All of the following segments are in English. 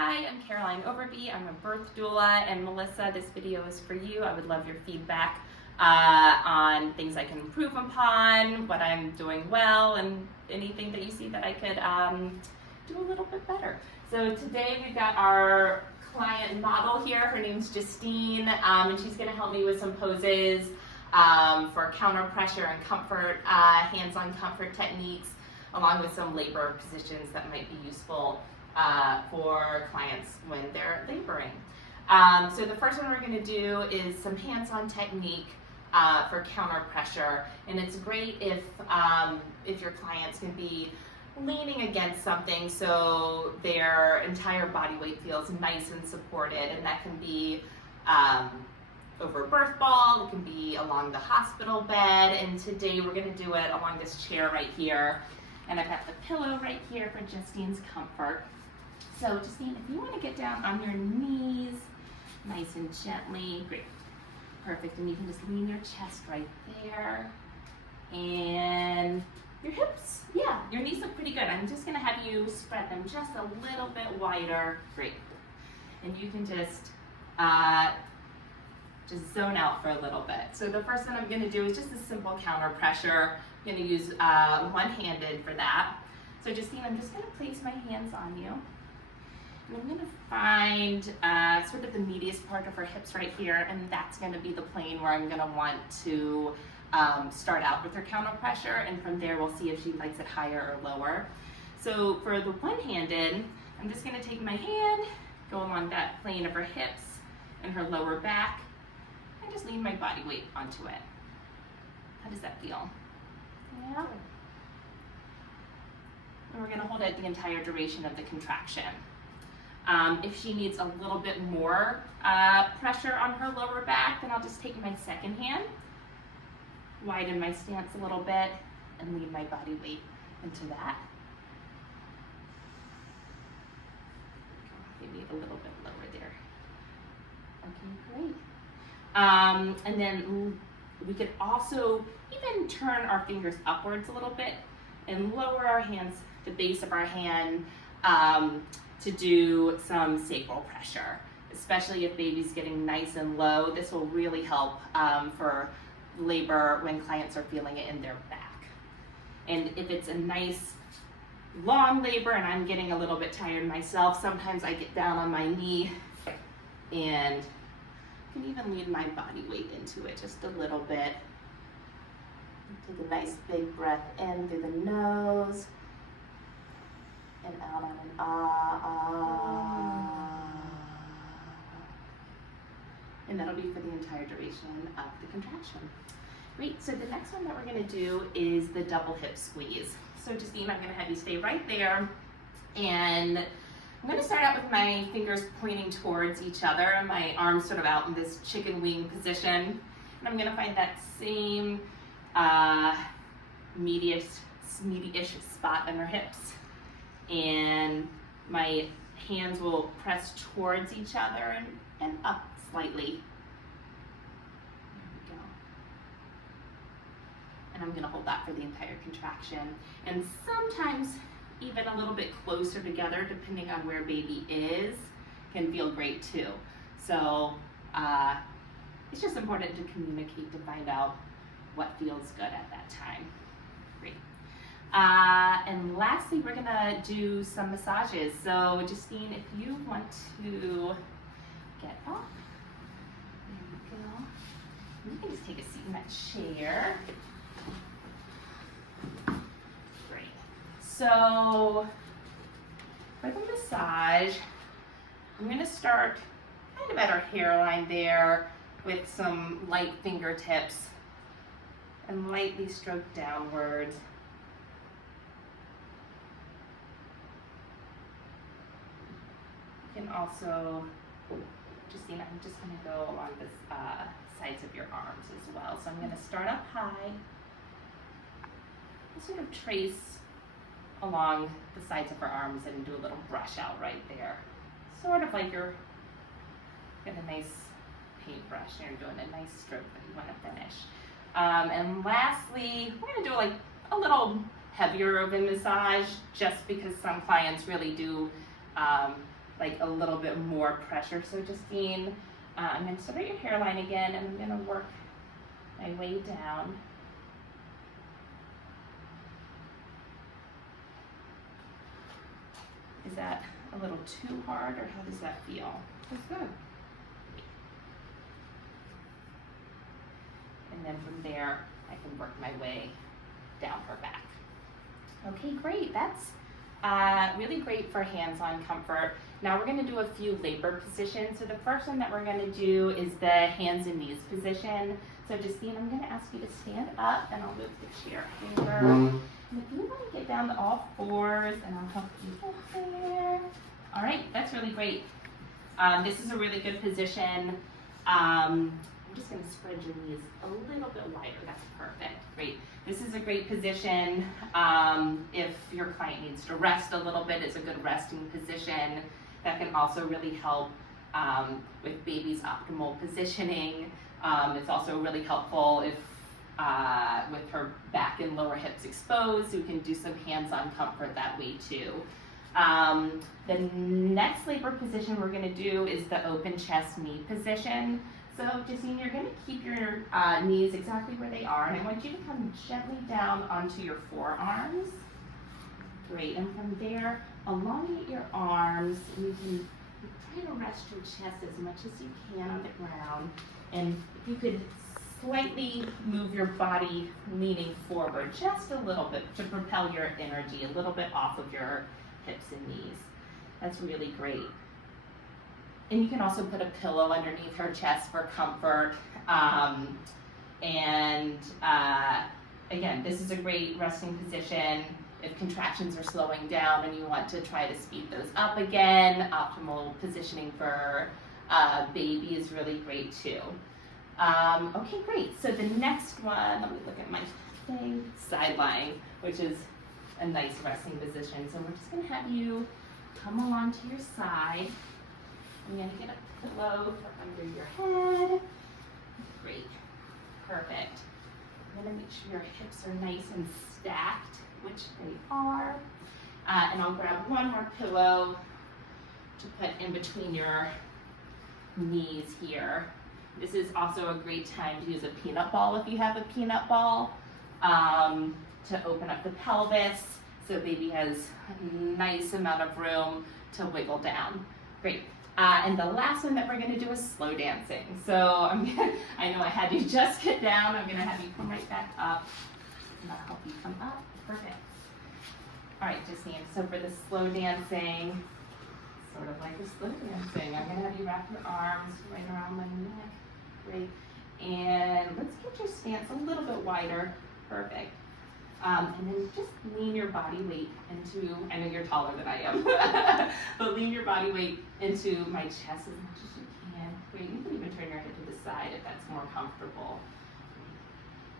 Hi, I'm Caroline Overby. I'm a birth doula, and Melissa, this video is for you. I would love your feedback on things I can improve upon, what I'm doing well, and anything that you see that I could do a little bit better. So today we've got our client model here. Her name's Justine, and she's going to help me with some poses for counter pressure and comfort, hands-on comfort techniques, along with some labor positions that might be useful for clients when they're laboring. So the first one we're going to do is some hands-on technique for counter pressure, and it's great if your clients can be leaning against something so their entire body weight feels nice and supported, and that can be over a birth ball, it can be along the hospital bed, and today we're going to do it along this chair right here, and I've got the pillow right here for Justine's comfort. So Justine, if you want to get down on your knees, nice and gently, great, perfect, and you can just lean your chest right there, and your hips, yeah, your knees look pretty good. I'm just going to have you spread them just a little bit wider, great, and you can just zone out for a little bit. So the first one I'm going to do is just a simple counter pressure. I'm going to use one-handed for that. So Justine, I'm just going to place my hands on you. And I'm going to find sort of the meatiest part of her hips right here, and that's going to be the plane where I'm going to want to start out with her counter pressure, and from there we'll see if she likes it higher or lower. So for the one-handed, I'm just going to take my hand, go along that plane of her hips and her lower back, and just lean my body weight onto it. How does that feel? Yeah. And we're going to hold it the entire duration of the contraction. If she needs a little bit more pressure on her lower back, then I'll just take my second hand, widen my stance a little bit, and lean my body weight into that. Maybe a little bit lower there. Okay, great. And then we could also even turn our fingers upwards a little bit and lower our hands, the base of our hand, to do some sacral pressure, especially if baby's getting nice and low. This will really help for labor when clients are feeling it in their back. And if it's a nice long labor and I'm getting a little bit tired myself, sometimes I get down on my knee and can even lean my body weight into it just a little bit. Take a nice big breath in through the nose and out on an ah. And that'll be for the entire duration of the contraction. Great, so the next one that we're going to do is the double hip squeeze. So Justine, I'm going to have you stay right there, and I'm going to start out with my fingers pointing towards each other and my arms sort of out in this chicken wing position. And I'm going to find that same meaty-ish spot in her hips. And my hands will press towards each other and up slightly. There we go. And I'm going to hold that for the entire contraction. And sometimes even a little bit closer together, depending on where baby is, can feel great too. So it's just important to communicate to find out what feels good at that time. Great. And lastly, we're gonna do some massages. So Justine, if you want to get up, there we go. You can just take a seat in that chair. Great. So for the massage, I'm gonna start kind of at our hairline there with some light fingertips and lightly stroke downwards. You can also, Justine, I'm just going to go along the sides of your arms as well. So I'm going to start up high and sort of trace along the sides of her arms and do a little brush out right there. Sort of like you're got a nice paintbrush and you're doing a nice stroke that you want to finish. And lastly, we're going to do like a little heavier of a massage just because some clients really do like a little bit more pressure. So Justine, I'm going to start at your hairline again, and I'm going to work my way down. Is that a little too hard, or how does that feel? That's good. And then from there, I can work my way down her back. Okay, great. That's really great for hands-on comfort. Now we're going to do a few labor positions. So the first one that we're going to do is the hands and knees position. So Justine, I'm going to ask you to stand up, and I'll move the chair over. And if you want to get down to all fours, and I'll help you get there. All right, that's really great. This is a really good position. I'm just going to spread your knees a little bit wider. That's perfect. Great. This is a great position. If your client needs to rest a little bit, it's a good resting position. That can also really help with baby's optimal positioning. It's also really helpful if with her back and lower hips exposed, so we can do some hands-on comfort that way too. The next labor position we're going to do is the open chest knee position. So Justine, you're going to keep your knees exactly where they are, and I want you to come gently down onto your forearms. Great, and from there, elongate your arms, and you can try to rest your chest as much as you can on the ground. And if you could slightly move your body leaning forward just a little bit to propel your energy a little bit off of your hips and knees. That's really great. And you can also put a pillow underneath her chest for comfort. Again, this is a great resting position. If contractions are slowing down and you want to try to speed those up again, optimal positioning for baby is really great too. Okay, great. So the next one, let me look at my thing, side lying, which is a nice resting position. So we're just going to have you come along to your side. I'm going to get a pillow for under your head. Great. Perfect. I'm going to make sure your hips are nice and stacked, which they are. And I'll grab one more pillow to put in between your knees here. This is also a great time to use a peanut ball if you have a peanut ball to open up the pelvis so baby has a nice amount of room to wiggle down. Great. And the last one that we're going to do is slow dancing. So I know I had you just get down. I'm going to have you come right back up. And I'll help you come up. Perfect. All right, Justine. So for the slow dancing, sort of like the slow dancing, I'm going to have you wrap your arms right around my neck. Great. And let's get your stance a little bit wider. Perfect. And then just lean your body weight into, I know you're taller than I am, but lean your body weight into my chest as much as you can. Great, you can even turn your head to the side if that's more comfortable.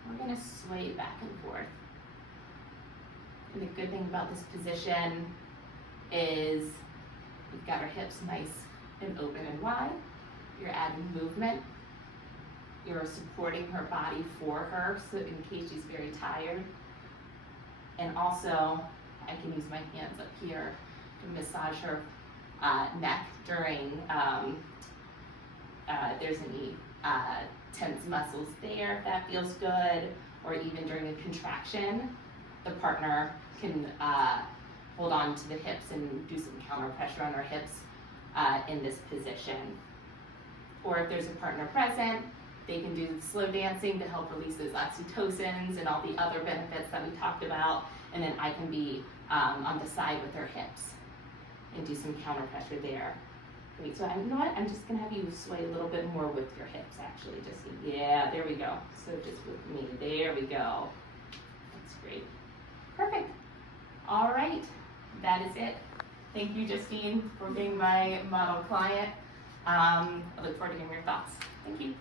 We're going to sway back and forth. And the good thing about this position is you've got our hips nice and open and wide. You're adding movement. You're supporting her body for her, so in case she's very tired. And also, I can use my hands up here to massage her neck during, there's any tense muscles there, if that feels good, or even during a contraction, the partner can hold on to the hips and do some counter pressure on her hips in this position. Or if there's a partner present, they can do slow dancing to help release those oxytocins and all the other benefits that we talked about. And then I can be on the side with her hips and do some counter pressure there. Great, so you know what? I'm just gonna have you sway a little bit more with your hips actually. Yeah, there we go. So just with me, there we go. That's great. Perfect. All right, that is it. Thank you, Justine, for being my model client. I look forward to hearing your thoughts. Thank you.